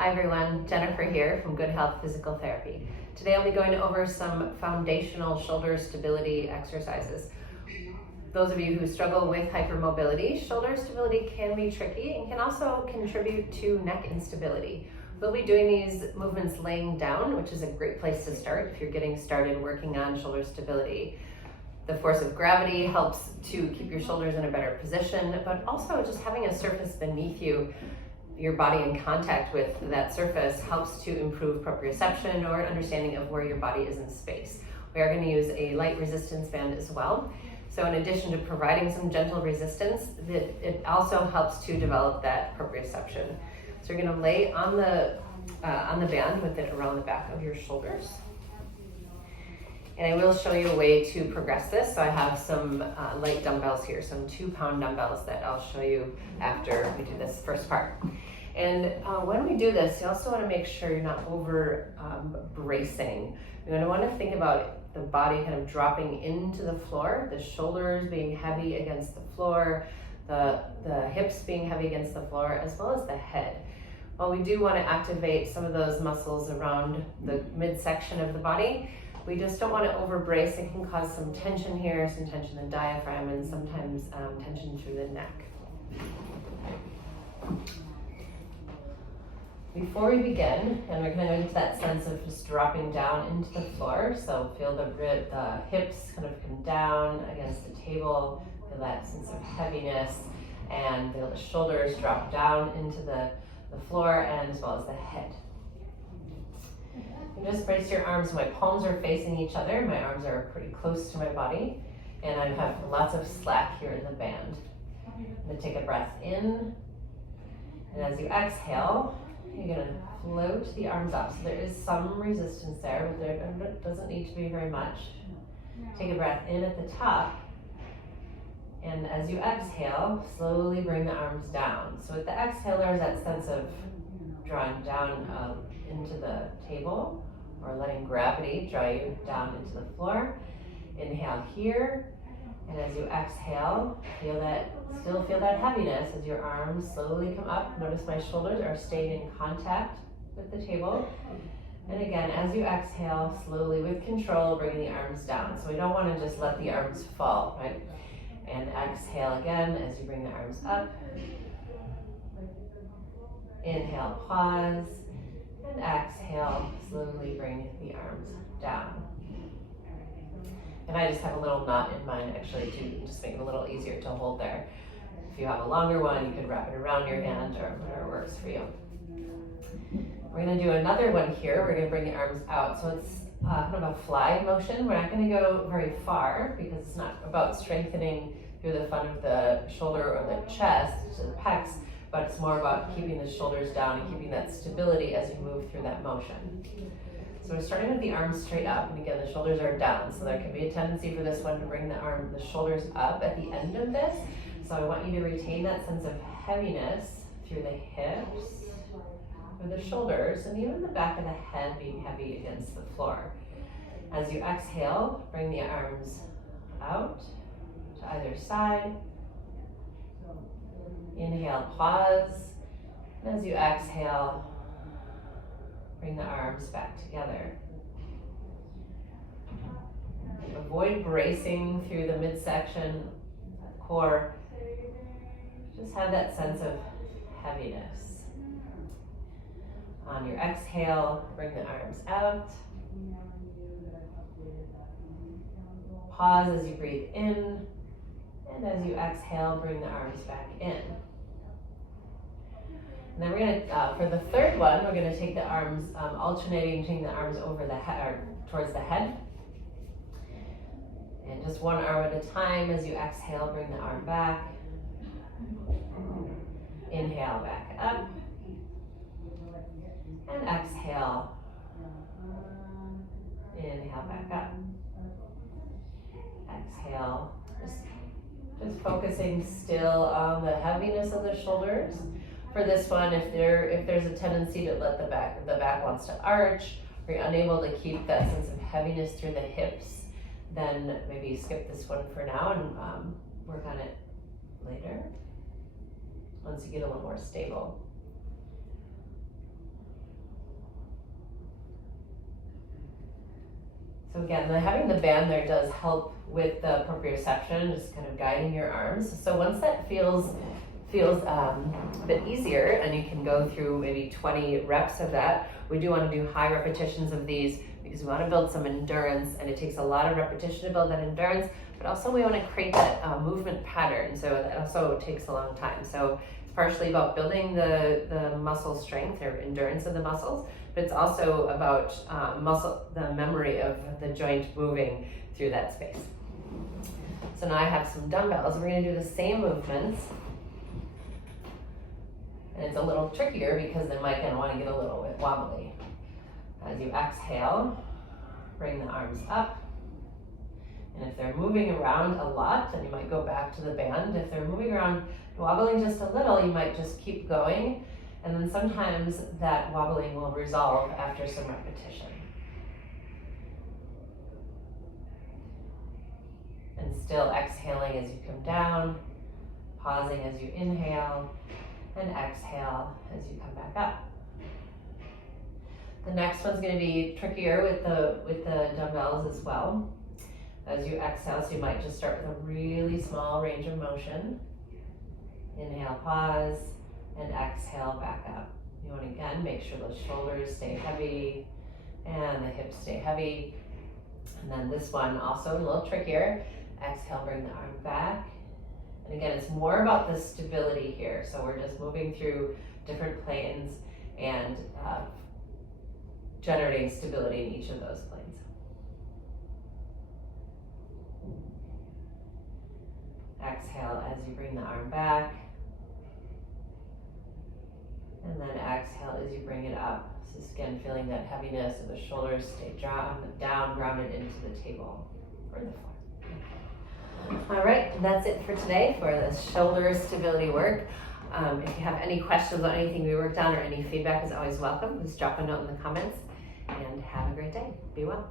Hi everyone, Jennifer here from Good Health Physical Therapy. Today I'll be going over some foundational shoulder stability exercises. Those of you who struggle with hypermobility, shoulder stability can be tricky and can also contribute to neck instability. We'll be doing these movements laying down, which is a great place to start if you're getting started working on shoulder stability. The force of gravity helps to keep your shoulders in a better position, but also just having a surface beneath you, your body in contact with that surface, helps to improve proprioception or understanding of where your body is in space. We are going to use a light resistance band as well. So in addition to providing some gentle resistance, it also helps to develop that proprioception. So you're going to lay on the band with it around the back of your shoulders. And I will show you a way to progress this. So I have some light dumbbells here, some 2-pound dumbbells that I'll show you after we do this first part. And when we do this, you also want to make sure you're not over bracing. You're going to want to think about the body kind of dropping into the floor, the shoulders being heavy against the floor, the hips being heavy against the floor, as well as the head. While we do want to activate some of those muscles around the midsection of the body, we just don't want to over brace. It can cause some tension here, some tension in the diaphragm, and sometimes tension through the neck. Before we begin, and we're going to go into that sense of just dropping down into the floor, so feel the hips kind of come down against the table, feel that sense of heaviness, and feel the shoulders drop down into the floor, and as well as the head. And just brace your arms. My palms are facing each other. My arms are pretty close to my body, and I have lots of slack here in the band. I'm going to take a breath in, and as you exhale, you're going to float the arms up. So there is some resistance there, but there doesn't need to be very much. Take a breath in at the top, and as you exhale, slowly bring the arms down. So with the exhale, there's that sense of drawing down into the table, or letting gravity draw you down into the floor. Inhale here, and as you exhale, still feel that heaviness as your arms slowly come up. Notice my shoulders are staying in contact with the table. And again, as you exhale, slowly with control, bringing the arms down. So we don't want to just let the arms fall, right? And exhale again as you bring the arms up. Inhale, pause, and exhale, slowly bring the arms down. And I just have a little knot in mine actually to just make it a little easier to hold there. If you have a longer one, you could wrap it around your hand or whatever works for you. We're going to do another one here. We're going to bring the arms out. So it's kind of a fly motion. We're not going to go very far because it's not about strengthening through the front of the shoulder or the chest to the pecs, but it's more about keeping the shoulders down and keeping that stability as you move through that motion. So we're starting with the arms straight up, and again, the shoulders are down. So there can be a tendency for this one to bring the shoulders up at the end of this. So I want you to retain that sense of heaviness through the hips, through the shoulders, and even the back of the head being heavy against the floor. As you exhale, bring the arms out to either side. Inhale, pause, and as you exhale, bring the arms back together. Avoid bracing through the midsection, core. Just have that sense of heaviness. On your exhale, bring the arms out. Pause as you breathe in, and as you exhale, bring the arms back in. And then we're going to, for the third one, we're going to take the arms, alternating, taking the arms over the head, or towards the head. And just one arm at a time. As you exhale, bring the arm back. Inhale, back up. And exhale. Inhale, back up. Exhale. Just focusing still on the heaviness of the shoulders. For this one, if there's a tendency to let the back wants to arch, or you're unable to keep that sense of heaviness through the hips, then maybe skip this one for now and work on it later once you get a little more stable. So again, having the band there does help with the proprioception, just kind of guiding your arms. So once that feels a bit easier, and you can go through maybe 20 reps of that, we do want to do high repetitions of these because we want to build some endurance, and it takes a lot of repetition to build that endurance, but also we want to create that movement pattern, so that also takes a long time. So it's partially about building the muscle strength or endurance of the muscles, but it's also about the memory of the joint moving through that space. So now I have some dumbbells. We're going to do the same movements. And it's a little trickier because they might kind of want to get a little bit wobbly. As you exhale, bring the arms up. And if they're moving around a lot, then you might go back to the band. If they're moving around, wobbling just a little, you might just keep going. And then sometimes that wobbling will resolve after some repetition. And still exhaling as you come down, pausing as you inhale, and exhale as you come back up. The next one's going to be trickier with the dumbbells as well. As you exhale, so you might just start with a really small range of motion. Inhale, pause, and exhale back up. You want to again make sure those shoulders stay heavy and the hips stay heavy. And then this one also a little trickier. Exhale, bring the arm back. And again, it's more about the stability here. So we're just moving through different planes and generating stability in each of those planes. Exhale as you bring the arm back. And then exhale as you bring it up. So again, feeling that heaviness of the shoulders stay down, grounded into the table or the floor. All right, that's it for today for the shoulder stability work. If you have any questions on anything we worked on or any feedback is always welcome. Just drop a note in the comments and have a great day. Be well.